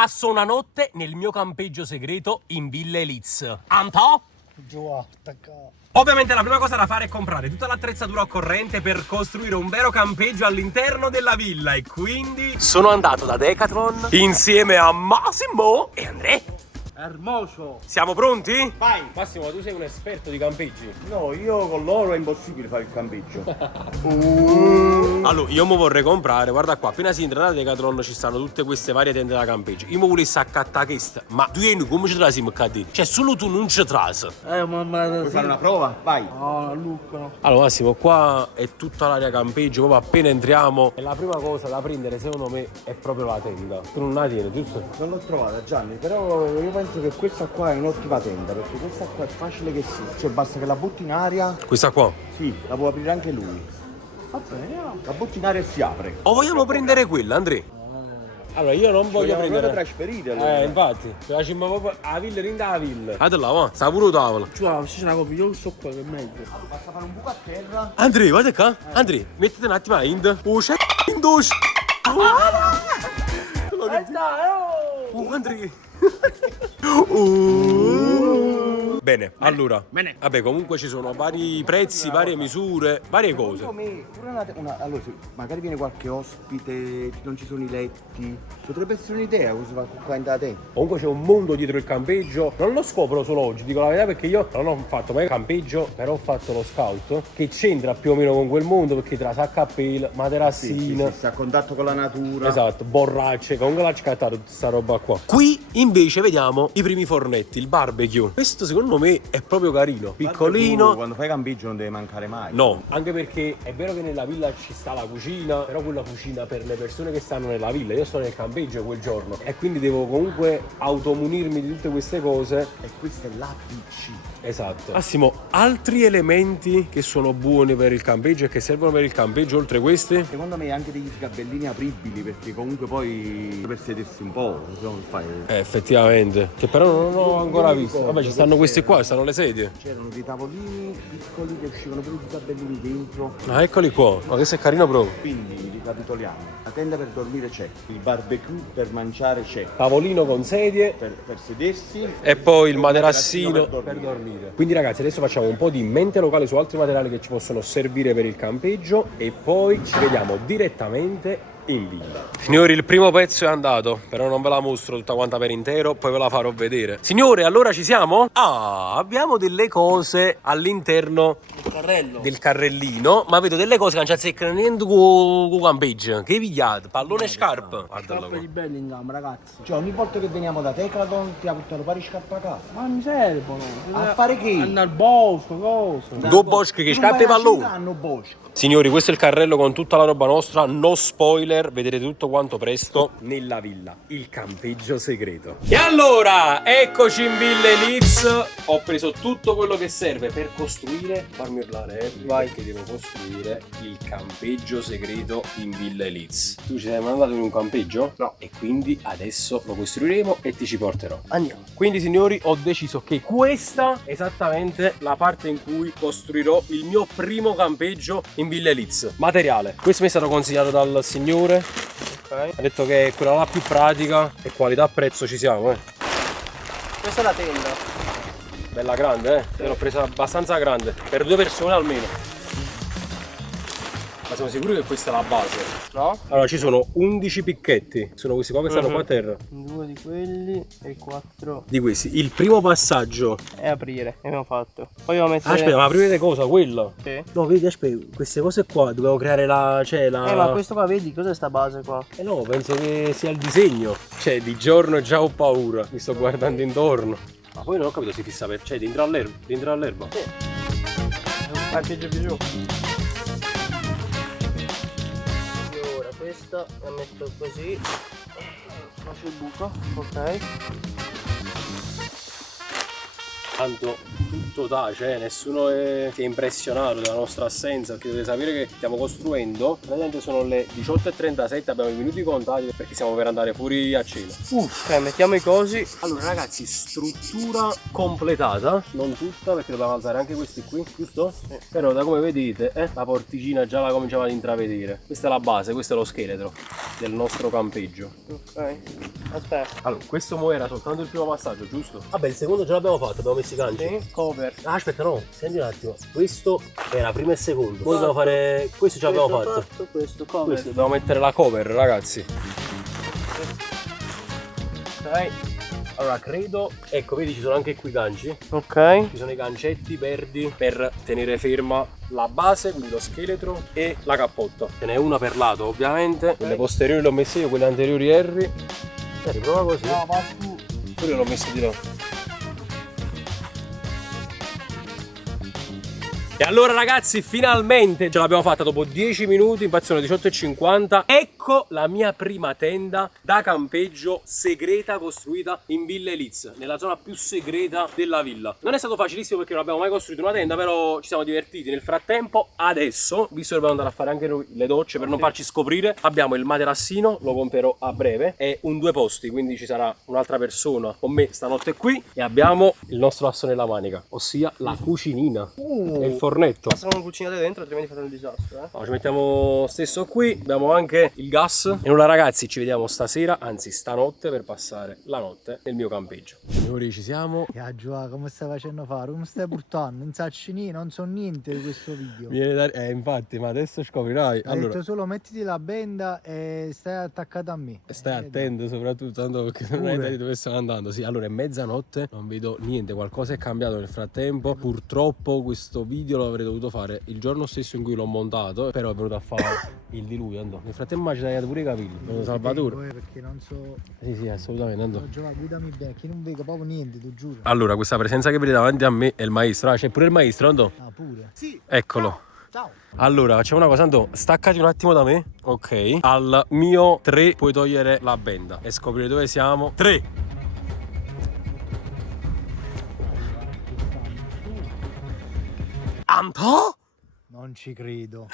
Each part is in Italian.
passo una notte nel mio campeggio segreto in Villa Elitz. Antò? Giù, attaccato. Ovviamente la prima cosa da fare è comprare tutta l'attrezzatura occorrente per costruire un vero campeggio all'interno della villa e quindi sono andato da Decathlon insieme a Massimo e Andrea. Hermoso. Siamo pronti? Vai. Massimo, tu sei un esperto di campeggi. No, io con loro è impossibile fare il campeggio. Allora, io mi vorrei comprare, guarda qua, appena si entra da Decathlon ci stanno tutte queste varie tende da campeggio. Io mi volessi accattare questa, ma tu e noi come ci trasiamo cadere? Cioè, solo tu non ci trasi. Mamma. Vuoi fare una prova? Vai. No, Luca, no. Allora Massimo, qua è tutta l'area campeggio, proprio appena entriamo e la prima cosa da prendere secondo me è proprio la tenda. Tu non la tieni, giusto? Non l'ho trovata, Gianni, però io penso che questa qua è un'ottima tenda, perché questa qua è facile che sia. Cioè basta che la butti in aria. Questa qua. Sì, la può aprire anche lui. Va bene, la butti in aria e si apre. O vogliamo prendere quella, Andrea? Allora io non voglio Vogliamo prendere. proprio trasferire allora. Infatti, ci facciamo proprio a villa rinda la villa. Ah, là, va, sta pure il tavolo. Ciao, se c'è una copia, io sto qua che è meglio. Allora, basta fare un buco a terra. Andrea, guarda qua. Andrea, mettete un attimo a Ind. Oh, c'è Indosh. Oh, Andrea. Bene, allora, vabbè, comunque ci sono vari prezzi, varie misure, varie cose. Secondo me, pure allora, se magari viene qualche ospite, non ci sono i letti, potrebbe essere un'idea cosa fa qua in da te. Comunque c'è un mondo dietro il campeggio, non lo scopro solo oggi, dico la verità, perché io non ho fatto mai campeggio, però ho fatto lo scout, che c'entra più o meno con quel mondo, perché tra sacca a pelo, materassine, Sì, sta a contatto con la natura. esatto, borracce, comunque l'ha scattato tutta sta roba qua. Qui invece vediamo i primi fornetti, il barbecue. Questo secondo me è proprio carino, piccolino. Quando fai campeggio non deve mancare mai. No, anche perché è vero che nella villa ci sta la cucina, però quella cucina per le persone che stanno nella villa, io sto nel campeggio quel giorno e quindi devo comunque automunirmi di tutte queste cose. E questo è l'APC. Esatto. Massimo, altri elementi che sono buoni per il campeggio e che servono per il campeggio oltre questi? Secondo me anche degli sgabellini apribili, perché comunque poi per sedersi un po', non fai. Effettivamente, che però non ho ancora visto. Vabbè, ci stanno questi qua, ci stanno le sedie. C'erano dei tavolini piccoli che uscivano pure i sgabellini dentro. Ah, eccoli qua. Ma questo è carino proprio. Quindi ricapitoliamo. La tenda per dormire c'è, il barbecue per mangiare c'è, Tavolino con sedie per sedersi e poi il materassino per per dormire. Quindi ragazzi, adesso facciamo un po' di mente locale su altri materiali che ci possono servire per il campeggio e poi ci vediamo direttamente in villa. Signori, il primo pezzo è andato, però non ve la mostro tutta quanta per intero, poi ve la farò vedere. Signore, allora ci siamo? Ah, abbiamo delle cose all'interno del carrellino, ma vedo delle cose che non ci azzeccano niente con campeggio. Che pigliate? Pallone e scarpe. Guardalo Scarpe di qua. Bellingham, ragazzi. Cioè ogni volta che veniamo da Decathlon ti buttano pari scarpe a casa. Ma mi servono. A fare che? Andare al bosco, cosa? Due boschi che scarpe e pallone. Hanno bosco. Signori, questo è il carrello con tutta la roba nostra, no spoiler, vedrete tutto quanto presto nella villa, il campeggio segreto. E allora, eccoci in Villa Elitz, ho preso tutto quello che serve per costruire, farmi urlare, vai che devo costruire il campeggio segreto in Villa Elitz. Tu ci sei mai andato in un campeggio? No. E quindi adesso lo costruiremo e ti ci porterò. Andiamo. Quindi signori, ho deciso che questa è esattamente la parte in cui costruirò il mio primo campeggio in Villa Elitz. Materiale, questo mi è stato consigliato dal signore, Ok. ha detto che è quella la più pratica e qualità prezzo ci siamo. Questa è la tenda. Bella grande, io l'ho presa abbastanza grande, per 2 persone almeno. Ma siamo sicuri che questa è la base? No? Allora ci sono 11 picchetti, sono questi qua che stanno qua a terra. 2 di quelli e 4. Di questi, il primo passaggio. E aprire, abbiamo fatto. Poi devo mettere. Aspetta, ma prima di cosa, quella? Sì. No, vedi, aspetta, queste cose qua dovevo creare la. Ma questo qua vedi, cos'è sta base qua? Eh no, penso che sia il disegno. Cioè, di giorno già ho paura. Mi sto guardando intorno. Ma poi non ho capito si fissa per. Cioè, dentro all'erba. Sì. È un parcheggio più giù. Allora, questa la metto così. Faccio il buco, ok. Tanto tutto tace, nessuno si è impressionato della nostra assenza, perché dovete sapere che stiamo costruendo. Praticamente sono le 18:37, abbiamo i minuti contati perché stiamo per andare fuori a cena. Ok, mettiamo i cosi. Allora ragazzi, struttura completata, non tutta perché dobbiamo alzare anche questi qui, giusto? Sì. Però da come vedete la porticina già la cominciamo ad intravedere. Questa è la base, questo è lo scheletro. del nostro campeggio. Ok. Aspetta. Allora, questo mo era soltanto il primo passaggio, giusto? Vabbè, il secondo ce l'abbiamo fatto, abbiamo messo i ganci. Sì, cover. Ah, aspetta, no, senti un attimo. Questo era primo e secondo. Poi dobbiamo fare. Questo ce l'abbiamo fatto. Questo cover. Questo dobbiamo mettere la cover, ragazzi. Ok. Allora, credo. Ecco, vedi, ci sono anche qui i ganci. Ok. Ci sono i gancetti verdi per tenere ferma la base, quindi lo scheletro e la cappotta. Ce n'è una per lato, ovviamente. Quelle posteriori le ho messe io, quelle anteriori Harry. Riprova così. No, va tu. Pure l'ho messo di là. E allora ragazzi, finalmente ce l'abbiamo fatta dopo 10 minuti, infatti sono 18:50. Ecco la mia prima tenda da campeggio segreta costruita in Villa Eliz, nella zona più segreta della villa. Non è stato facilissimo perché non abbiamo mai costruito una tenda, però ci siamo divertiti. Nel frattempo, adesso, visto che dobbiamo andare a fare anche noi le docce per non farci scoprire, abbiamo il materassino, lo comperò a breve, è un 2 posti, quindi ci sarà un'altra persona con me stanotte qui e abbiamo il nostro asso nella manica, ossia la cucinina e il fornetto. Sono cucinate dentro, altrimenti fate un disastro, No, ci mettiamo stesso qui, abbiamo anche il gas. E nulla ragazzi, ci vediamo stasera, anzi stanotte, per passare la notte nel mio campeggio. Signori, ci siamo. Ya Gioa, come stai facendo fare? Come stai portando? Non sacci niente, non so niente di questo video. Viene da... infatti, ma adesso scoprirai. Hai detto solo mettiti la benda e stai attaccato a me. Stai attento soprattutto tanto perché non hai idea di dove stiamo andando. Sì, allora è mezzanotte, non vedo niente, qualcosa è cambiato nel frattempo. Purtroppo questo video lo avrei dovuto fare il giorno stesso in cui l'ho montato, però è venuto a fare il diluvio. Andò. Nel frattempo mi ci tagliato pure i capelli. Sono Salvatore. Perché non so. Sì, assolutamente. Andò. Gioa, guidami bene, chi non vede proprio niente, ti giuro. Allora, questa presenza che vedete davanti a me è il maestro. Ah, c'è pure il maestro, Andò. Ah, pure. Sì. Eccolo. Ciao. Allora, facciamo una cosa, Andò, staccati un attimo da me. Ok. Al mio 3 puoi togliere la benda e scoprire dove siamo. 3. Antò? Non ci credo.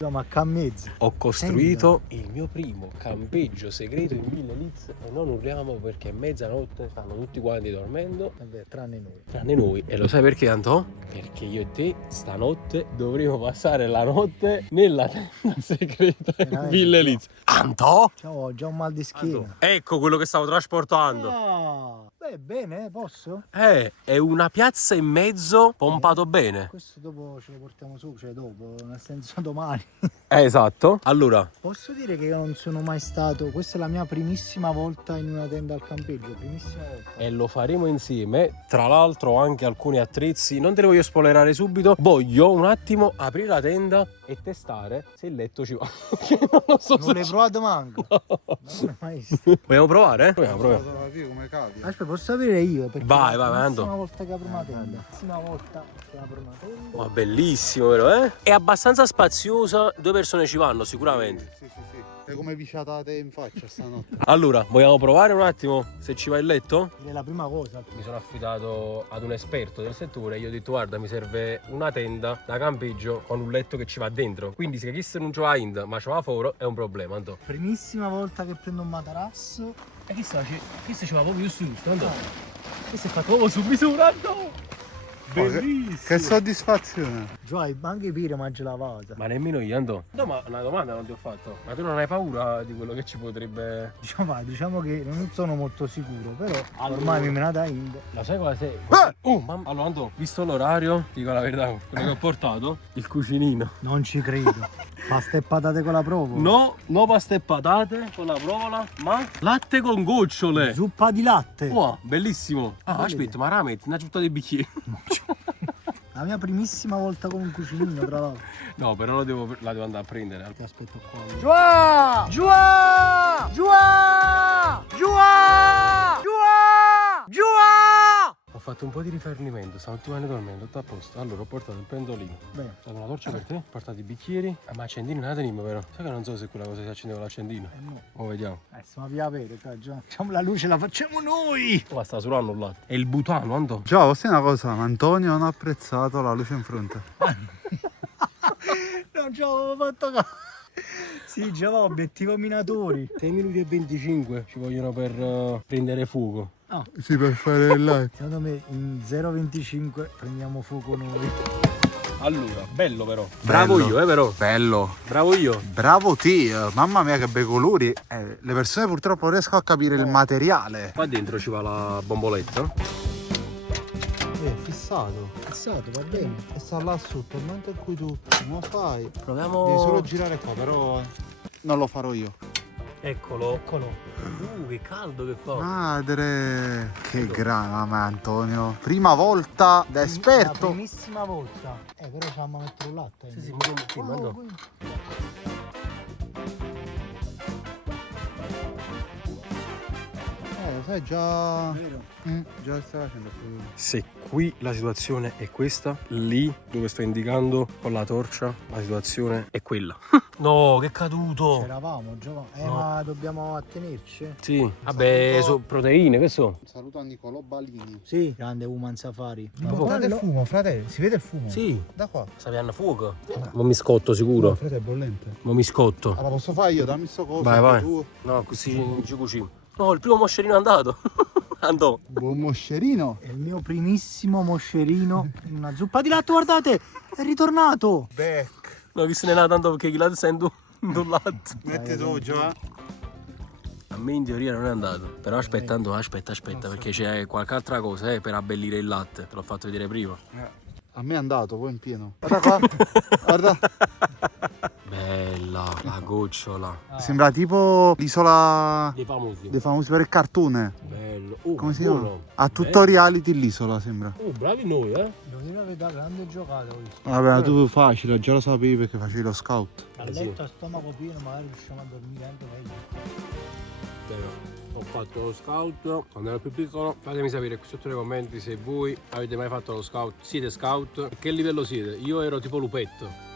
No, ma a mezzo. Ho costruito il mio primo campeggio segreto in Villa Eliz e non urliamo perché è mezzanotte, stanno tutti quanti dormendo. Vabbè, tranne noi. Tranne noi. E lo sai perché, Antò? Perché io e te stanotte dovremo passare la notte nella tenda segreta in Villa Eliz. Antò? Ciao, ho già un mal di schiena. Ecco quello che stavo trasportando. Ah, beh, bene, posso? È una piazza in mezzo pompato bene. Questo dopo ce lo portiamo su, cioè dopo, nel senso domani. Esatto. Allora, Posso dire che io non sono mai stato, questa è la mia primissima volta in una tenda al campeggio, primissima volta. e lo faremo insieme. Tra l'altro ho anche alcuni attrezzi, non te li voglio spoilerare subito. Voglio un attimo aprire la tenda e testare se il letto ci va. Non lo so Non se l'hai ci- provato manco? No. Non l'hai mai visto. Vogliamo provare? Proviamo. Come cavia. Aspetta, posso sapere io? Perché Vai, è vai, la Ando. primissima volta che apro una tenda. L'ultima volta che apro una tenda. Ma bellissimo, vero? È abbastanza spaziosa, 2 persone ci vanno sicuramente. Sì. È come viciatate in faccia stanotte. Allora, vogliamo provare un attimo se ci va il letto? È la prima cosa. Mi sono affidato ad un esperto del settore e gli ho detto guarda, mi serve una tenda da campeggio con un letto che ci va dentro. Quindi se questo non ci va in ma ci va fuori è un problema, Antò. Primissima volta che prendo un materasso. E chissà, questo ci va proprio giusto, Antò. Questo è fatto proprio su misura, Antò. Bellissimo. Che soddisfazione. Già, anche i pire mangi lavata. Ma nemmeno io, Antò. No, ma una domanda non ti ho fatto. Ma tu non hai paura di quello che ci potrebbe... Diciamo che non sono molto sicuro, però ormai mi menata in. La sai cosa sei? Mamma. Allora, Antò, visto l'orario, ti dico la verità, quello che ho portato, il cucinino. Non ci credo. Pasta e patate con la provola. No pasta e patate con la provola, ma latte con gocciole. Zuppa di latte. Wow, bellissimo. Ah, Bella aspetta, idea. ma la metti, una giutta di bicchieri. La mia primissima volta con un cucinino, tra l'altro. No, però la devo andare a prendere. Ti aspetto qua. Giua! Giua! Giua! Giua! Giua! Giua! Ho fatto un po' di rifornimento, stanotte dormendo, tutto a posto. Allora ho portato il pendolino. Bene. Ho portato una torcia per te, ho portato i bicchieri. Ma accendino non la teniamo, vero? Sai che non so se quella cosa si accende con l'accendino. No. Lo vediamo. Stiamo via avere, già. Facciamo la luce, la facciamo noi! Ma sta solo annullato. È il butano, Andò. Già, posso dire una cosa? Ma Antonio non ha apprezzato la luce in fronte. Non ci avevo fatto caso. Sì, già va, obiettivo minatori. 6 minuti e 25 ci vogliono per prendere fuoco. Ah, Sì, per fare il live. secondo me in 0,25 prendiamo fuoco noi. Allora, bello però. Bello. Bravo io, però. Bello. Bravo io. Bravo te, mamma mia che bei colori. Le persone purtroppo non riescono a capire il materiale. Qua dentro ci va la bomboletta. È fissato. Passato, va bene. E sta là sotto, il momento in cui tu non fai. Proviamo. Devi solo girare qua, però non lo farò io. Eccolo. Eccolo. Che caldo che fa. Madre, che grana, mamma Antonio. Prima volta da La esperto. primissima volta. Però ci vanno a mettere un latte. Sì, ma no. Sai già. Già stai facendo più. Se qui la situazione è questa, lì dove sto indicando con la torcia, la situazione è quella. No, che caduto. C'eravamo, giovane. No. Ma dobbiamo attenerci? Sì, vabbè, sono proteine, che so? Saluto a Nicolò Balini. Sì. Grande Woman Safari. Ma Guardate il fumo, frate, si vede il fumo? Sì. Da qua. Sapiano fuoco. Ma mi scotto sicuro. Frate, è bollente. Ma mi scotto. Allora posso fare io, dammi sto coso. Vai, vai. Tu. No, così ci cucino. No, il primo moscerino è andato. Andò. Buon moscerino. È il mio primissimo moscerino in una zuppa di latte, guardate! È ritornato! Back. No, chi se ne è tanto perché chi l'ha sento un latte. Metti tu già. A me in teoria non è andato. Però aspettando, aspetta, perché c'è qualche altra cosa per abbellire il latte. Te l'ho fatto vedere prima. A me è andato, poi in pieno. Guarda qua. Guarda. Bella, la gocciola. Sembra tipo l'isola Dei famosi. dei famosi per il cartone. Bello. Come si buono. chiama? Ha tutto reality l'isola, sembra. Bravi noi, Devo dire la verità, grande giocata ho visto. Vabbè, tu facile, già lo sapevi perché facevi lo scout. A letto a stomaco pieno, magari riusciamo a dormire anche meglio. Ho fatto lo scout quando ero più piccolo. Fatemi sapere qui sotto nei commenti se voi avete mai fatto lo scout. Siete scout? A che livello siete? Io ero tipo lupetto.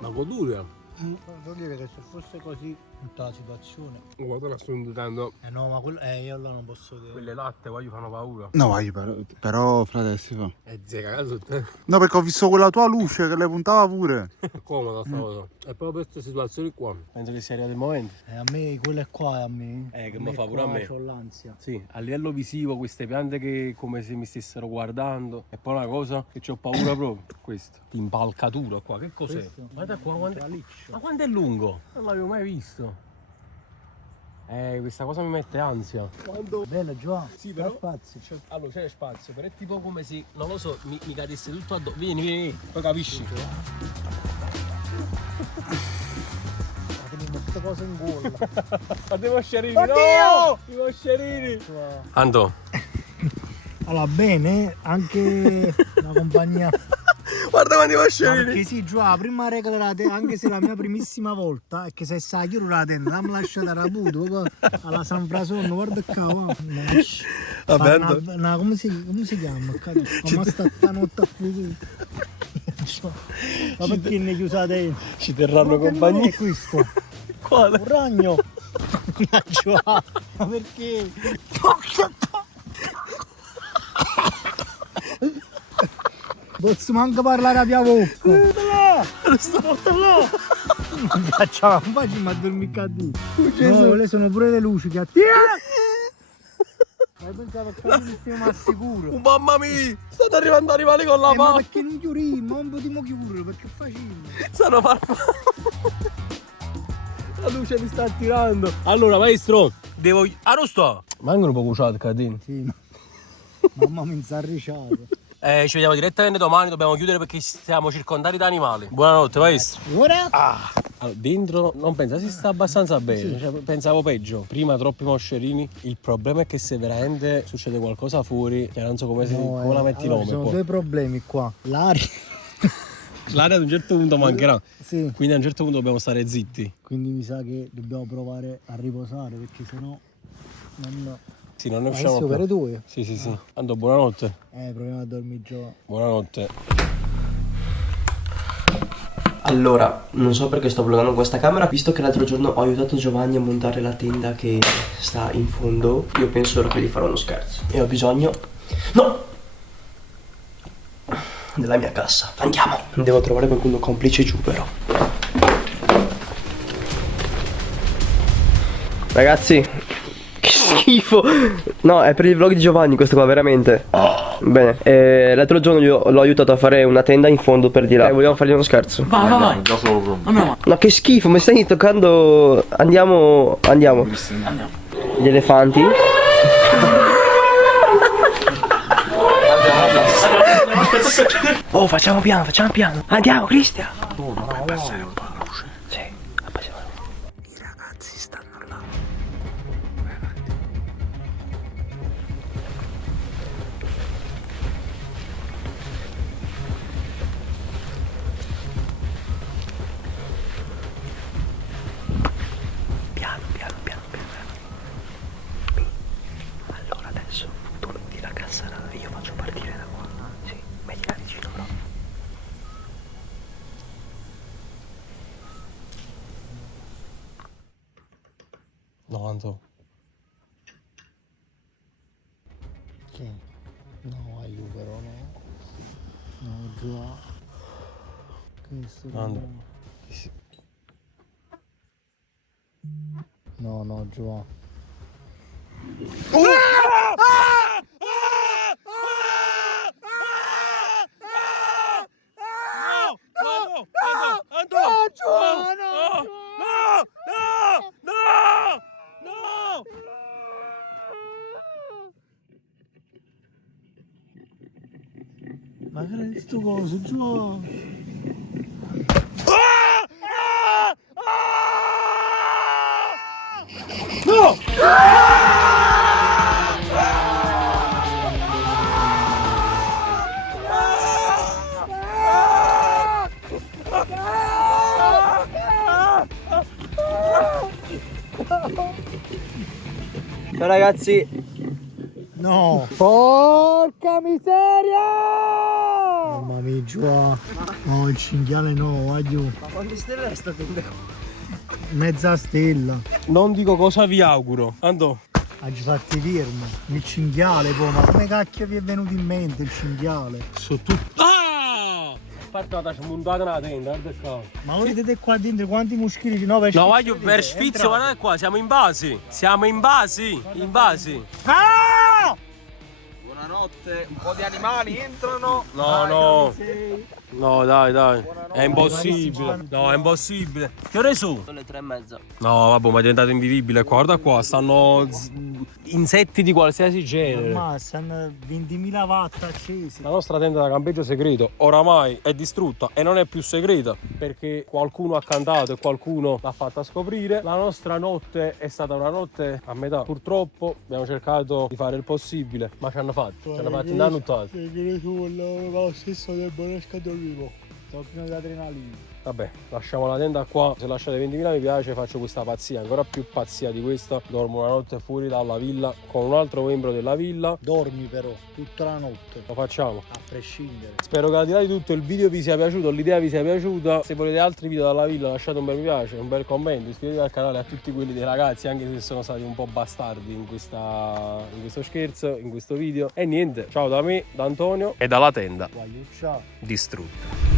Ma goduria. Devo dire che se fosse così tutta la situazione. Guarda, la sto indicando. No, ma io là non posso dire. Quelle latte qua gli fanno paura. No, vai, però frate, si fa. Zia cagato te. No, perché ho visto quella tua luce che le puntava pure. È comoda sta cosa. E proprio per queste situazioni qua. Penso che sia arrivato il momento. A me quelle qua, a me. Che mi fa pure a me. C'ho l'ansia. Sì, a livello visivo queste piante che come se mi stessero guardando. E poi una cosa che ho paura proprio. Questo. Impalcatura qua. Che cos'è? Questo? Guarda qua, quanto... Liscio. Ma quanto è lungo? Non l'avevo mai visto. Questa cosa mi mette ansia. Quando... Bella Giovanni. Sì, però... C'è spazio. Allora c'è spazio, però è tipo come se, non lo so, mi cadesse tutto addosso. Vieni, poi capisci. Fatemi questa cosa in gola. Fate i moscerini, Oddio! no! I moscerini! Andò. Allora, bene, anche la compagnia. Guarda quanti Ma moscerini! perché sì, Giù, la prima regola della tenda, anche se è la mia primissima volta, è che se sai chiudere la tenda, non mi lasciate raputo, alla San Frasonno, guarda qua, come si chiama? Ma sta notte a fuoco. Ma perché ne chiusa dentro? Ci terranno Ma che compagnia. è questo? Quale? Un ragno! Ma perché? Posso manco parlare a mia bocca! Portalo! Non facciamo, non facciamo a dormire cadì! No, quelle sono pure le luci che attiva! Ma pensavo che mi stiamo al sicuro! Mamma mia! Stanno arrivando animali con la Ma mano! perché non chiudiamo? Non potremmo chiudere, perché è facile! Stanno farfallando! La luce mi sta attirando! Allora, maestro, devo... Ah, non sto! Manco poco ciato, Cadin. Sì, ma... Mamma mi insarriciato! Ci vediamo direttamente domani, dobbiamo chiudere perché siamo circondati da animali. Buonanotte, maestro. Ora? Allora, dentro non pensa, si sta abbastanza bene, cioè, pensavo peggio. Prima troppi moscerini, il problema è che se veramente succede qualcosa fuori, cioè non so come, come la metti in nome. Ci sono poi. due problemi qua. L'aria. L'aria ad un certo punto mancherà, Sì. quindi a un certo punto dobbiamo stare zitti. Quindi mi sa che dobbiamo provare a riposare perché sennò non... Sì, non ne usciamo Adesso più. per due? Sì, sì, sì. Ando, buonanotte. Proviamo a dormire già. Buonanotte. Allora, non so perché sto vloggando questa camera, visto che l'altro giorno ho aiutato Giovanni a montare la tenda che sta in fondo, io penso ora che gli farò uno scherzo. E ho bisogno... No! Della mia cassa. Andiamo! Devo trovare qualcuno complice giù però. Ragazzi, che schifo! No, è per il vlog di Giovanni questo qua, veramente. Bene, l'altro giorno l'ho aiutato a fare una tenda in fondo per di là. Vogliamo fargli uno scherzo? Vai. No, che schifo, mi stai toccando. Andiamo. Gli elefanti. Oh, facciamo piano. Andiamo, Cristian. Abbassare un po' la luce. Sì, abbassiamo la luce. I ragazzi stanno là. Vai avanti. Piano. Allora adesso tu metti la cassa là, io faccio partire da qua. Sì, mettila vicino proprio. No, Anto. Che? No, aiuto però no. No, già. Questo Ando. No, già. Ma che è sto coso, giù? Ciao ragazzi. No! Porca miseria! Mamma mia, giù. No, il cinghiale no, vai giù. Ma quante stelle è sta tenda? Mezza stella. Non dico cosa vi auguro. Anto. Oggi fatti fermo. Il cinghiale, poi, ma come cacchio vi è venuto in mente il cinghiale? Sono tutto. Ah! Aspetta, ci montata nella tenda, guarda qua. Ma vedete qua dentro quanti moschini ci sono? No, voglio per sfizio, guardate qua, siamo in basi. Ah! Buonanotte, un po' di animali entrano. No. No, dai. È impossibile. No, è impossibile. Che ore sono? Sono le 3:30. No, vabbè, ma è diventato invivibile. Guarda qua, stanno insetti di qualsiasi genere. Ma stanno 20.000 watt accesi. La nostra tenda da campeggio segreto oramai è distrutta e non è più segreta perché qualcuno ha cantato e qualcuno l'ha fatta scoprire. La nostra notte è stata una notte a metà. Purtroppo abbiamo cercato di fare il possibile, ma ci hanno fatti in danno tutti. Lo stesso tempo non riesco a dormire. Sto pieno di adrenalina. Vabbè, lasciamo la tenda qua. Se lasciate 20.000 mi piace, faccio questa pazzia, ancora più pazzia di questa. Dormo una notte fuori dalla villa con un altro membro della villa. Dormi però, tutta la notte. Lo facciamo. A prescindere. Spero che al di là di tutto il video vi sia piaciuto, l'idea vi sia piaciuta. Se volete altri video dalla villa lasciate un bel mi piace, un bel commento, iscrivetevi al canale a tutti quelli dei ragazzi, anche se sono stati un po' bastardi in questo scherzo, in questo video. E niente, ciao da me, da Antonio e dalla tenda Guagliuccia. distrutta.